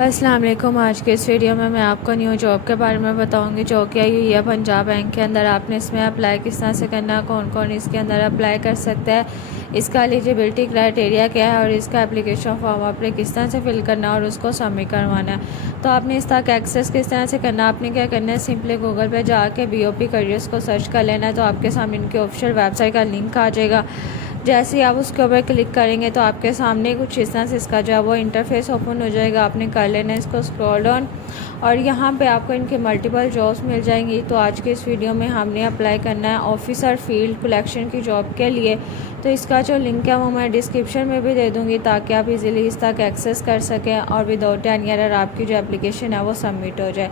अस्सलाम वालेकुम। आज के इस वीडियो में मैं आपको न्यू जॉब के बारे में बताऊंगी जो कि आई हुई है पंजाब बैंक के अंदर। आपने इसमें अप्लाई किस तरह से करना है, कौन कौन इसके अंदर अप्लाई कर सकता है, इसका एलिजिबिलिटी क्राइटेरिया क्या है और इसका एप्लीकेशन फॉर्म आपने किस तरह से फिल करना है और उसको सबमिट करवाना है। तो आपने इस तक एक्सेस किस तरह से करना है, आपने क्या करना है, सिंपली गूगल पे जाके BOP करियर्स को सर्च कर लेना है। तो आपके सामने इनके ऑफिशियल वेबसाइट का लिंक आ जाएगा। जैसे ही आप उसके ऊपर क्लिक करेंगे तो आपके सामने कुछ इस तरह से इसका जो है वो इंटरफेस ओपन हो जाएगा। आपने कर लेना है इसको स्क्रॉल डाउन और यहाँ पे आपको इनके मल्टीपल जॉब्स मिल जाएंगी। तो आज के इस वीडियो में हमने अप्लाई करना है ऑफिसर फील्ड कलेक्शन की जॉब के लिए। तो इसका जो लिंक है वो मैं डिस्क्रिप्शन में भी दे दूँगी ताकि आप इजीली इस तक एक्सेस कर सकें और विदाउट एनी एरर आपकी जो एप्लीकेशन है वो सबमिट हो जाए।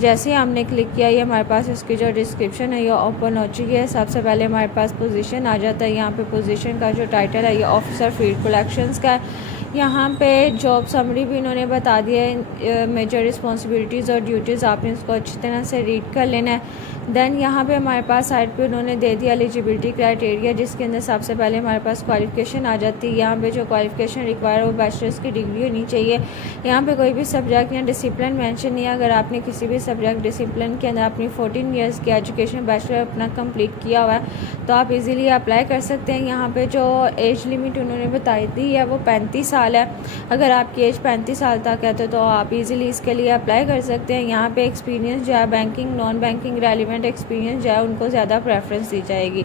जैसे ही हमने क्लिक किया ये हमारे पास इसकी जो डिस्क्रिप्शन है ये ओपन हो चुकी है। सबसे पहले हमारे पास पोजीशन आ जाता है। यहाँ पे पोजीशन का जो टाइटल है ये ऑफिसर फील्ड कलेक्शंस का है। यहाँ पे जॉब समरी भी इन्होंने बता दिया है, मेजर रिस्पॉन्सिबिलिटीज़ और ड्यूटीज़ आपने इसको अच्छी तरह से रीड कर लेना है। देन यहाँ पे हमारे पास साइड पे उन्होंने दे दिया एलिजिबिलिटी क्राइटेरिया, जिसके अंदर सबसे पहले हमारे पास क्वालिफिकेशन आ जाती है। यहाँ पे जो क्वालिफिकेशन रिक्वायर वो बैचलर्स की डिग्री होनी चाहिए। यहाँ पे कोई भी सब्जेक्ट या डिसिप्लिन मेंशन नहीं है। अगर आपने किसी भी सब्जेक्ट डिसिप्लिन के अंदर अपनी 14 ईयर्स की एजुकेशन बैचलर अपना कंप्लीट किया हुआ है तो आप इजीली अप्लाई कर सकते हैं। यहाँ पे जो एज लिमिट उन्होंने बताई दी है वो 35 साल है। अगर आपकी एज 35 साल तक है तो आप इजीली इसके लिए अप्लाई कर सकते हैं। यहाँ पे एक्सपीरियंस जो है banking non banking relevant experience जो है उनको ज़्यादा प्रेफरेंस दी जाएगी।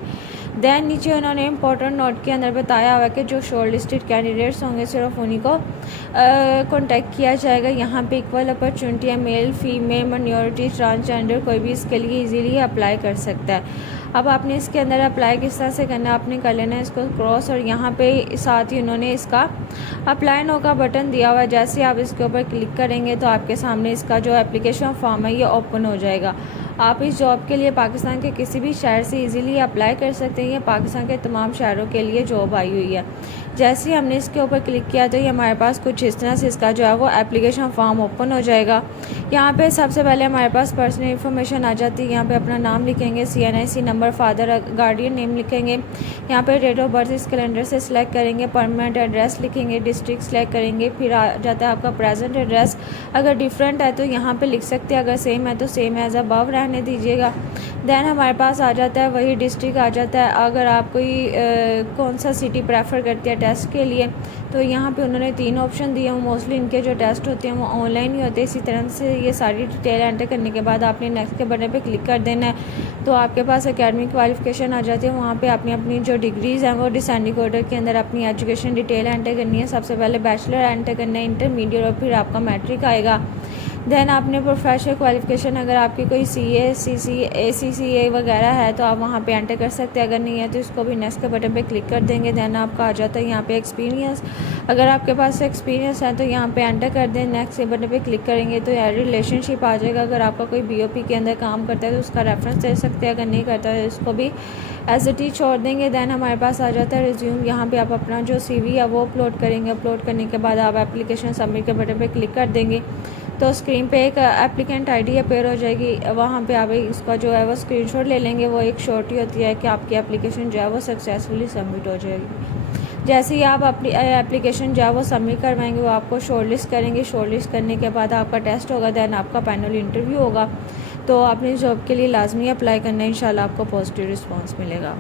देन नीचे उन्होंने इंपॉर्टेंट नोट के अंदर बताया हुआ है कि जो शॉर्ट लिस्टेड कैंडिडेट्स होंगे सिर्फ उन्हीं को कॉन्टैक्ट किया जाएगा। यहाँ पे इक्वल अपॉर्चुनिटी है, मेल फीमेल माइनॉरिटी ट्रांसजेंडर कोई भी इसके लिए इजीली अप्लाई कर सकता है। अब आपने इसके अंदर अप्लाई किस तरह से करना है, आपने कर लेना है इसको क्रॉस और यहाँ पे साथ ही उन्होंने इसका अप्लाई नो का बटन दिया हुआ है। जैसे ही आप इसके ऊपर क्लिक करेंगे तो आपके सामने इसका जो एप्लीकेशन फॉर्म है ये ओपन हो जाएगा। आप इस जॉब के लिए पाकिस्तान के किसी भी शहर से इजीली अप्लाई कर सकते हैं। ये पाकिस्तान के तमाम शहरों के लिए जॉब आई हुई है। जैसे ही हमने इसके ऊपर क्लिक किया तो ये हमारे पास कुछ इस तरह से इसका जो है वो एप्लीकेशन फॉर्म ओपन हो जाएगा। यहाँ पे सबसे पहले हमारे पास पर्सनल इन्फॉर्मेशन आ जाती है। यहाँ पे अपना नाम लिखेंगे, CNIC number, father guardian name लिखेंगे। यहाँ पे डेट ऑफ बर्थ इस कैलेंडर से सिलेक्ट करेंगे, परमानेंट एड्रेस लिखेंगे, डिस्ट्रिक्ट सेलेक्ट करेंगे, फिर आ जाता है आपका प्रेजेंट एड्रेस। अगर डिफरेंट है तो यहाँ पे लिख सकते हैं, अगर सेम है तो सेम एज अबव रहने दीजिएगा। देन हमारे पास आ जाता है वही डिस्ट्रिक्ट आ जाता है। अगर आप कोई कौन सा सिटी प्रेफर करते हैं टेस्ट के लिए तो यहाँ पे उन्होंने 3 ऑप्शन दिए हैं। मोस्टली इनके जो टेस्ट होते हैं वो ऑनलाइन ही होते हैं। इसी तरह से ये सारी डिटेल एंटर करने के बाद आपने नेक्स्ट के बटन पे क्लिक कर देना है। तो आपके पास एकेडमिक क्वालिफिकेशन आ जाती है। वहाँ पे आपने अपनी जो डिग्रीज़ हैं वो डिसेंडिंग ऑर्डर के अंदर अपनी एजुकेशन डिटेल एंटर करनी है। सबसे पहले बैचलर एंटर करना है, इंटरमीडिएट और फिर आपका मैट्रिक आएगा। देन आपने प्रोफेशनल क्वालिफिकेशन अगर आपकी कोई CA CCA ACCA वगैरह है तो आप वहाँ पे एंटर कर सकते हैं। अगर नहीं है तो इसको भी नेक्स्ट के बटन पे क्लिक कर देंगे। देन आपका आ जाता है यहाँ पे एक्सपीरियंस। अगर आपके पास एक्सपीरियंस है तो यहाँ पे एंटर कर दें। नेक्स्ट के बटन पे क्लिक करेंगे तो यार रिलेशनशिप आ जाएगा। अगर आपका कोई BOP के अंदर काम करता है तो उसका रेफरेंस दे सकते हैं। अगर नहीं करता है तो इसको भी एज इट इज छोड़ देंगे। देन हमारे पास आ जाता है रिज्यूम। यहाँ पे आप अपना जो CV है वो अपलोड करेंगे। अपलोड करने के बाद आप एप्लीकेशन सबमिट के बटन पे क्लिक कर देंगे तो स्क्रीन पे एक एप्लीकेंट ID अपेयर हो जाएगी। वहाँ पे आप इसका जो है वो स्क्रीनशॉट ले लेंगे। वो एक शॉर्ट ही होती है कि आपकी एप्लीकेशन जो है वो सक्सेसफुली सबमिट हो जाएगी। जैसे ही आप अपनी एप्लीकेशन जो है वो सबमिट करवाएंगे वो आपको शॉर्टलिस्ट करेंगे। शॉर्टलिस्ट करने के बाद आपका टेस्ट होगा, दैन आपका पैनल इंटरव्यू होगा। तो आपने जॉब के लिए लाजमी अप्लाई करना है, इंशाल्लाह आपको पॉजिटिव रिस्पॉन्स मिलेगा।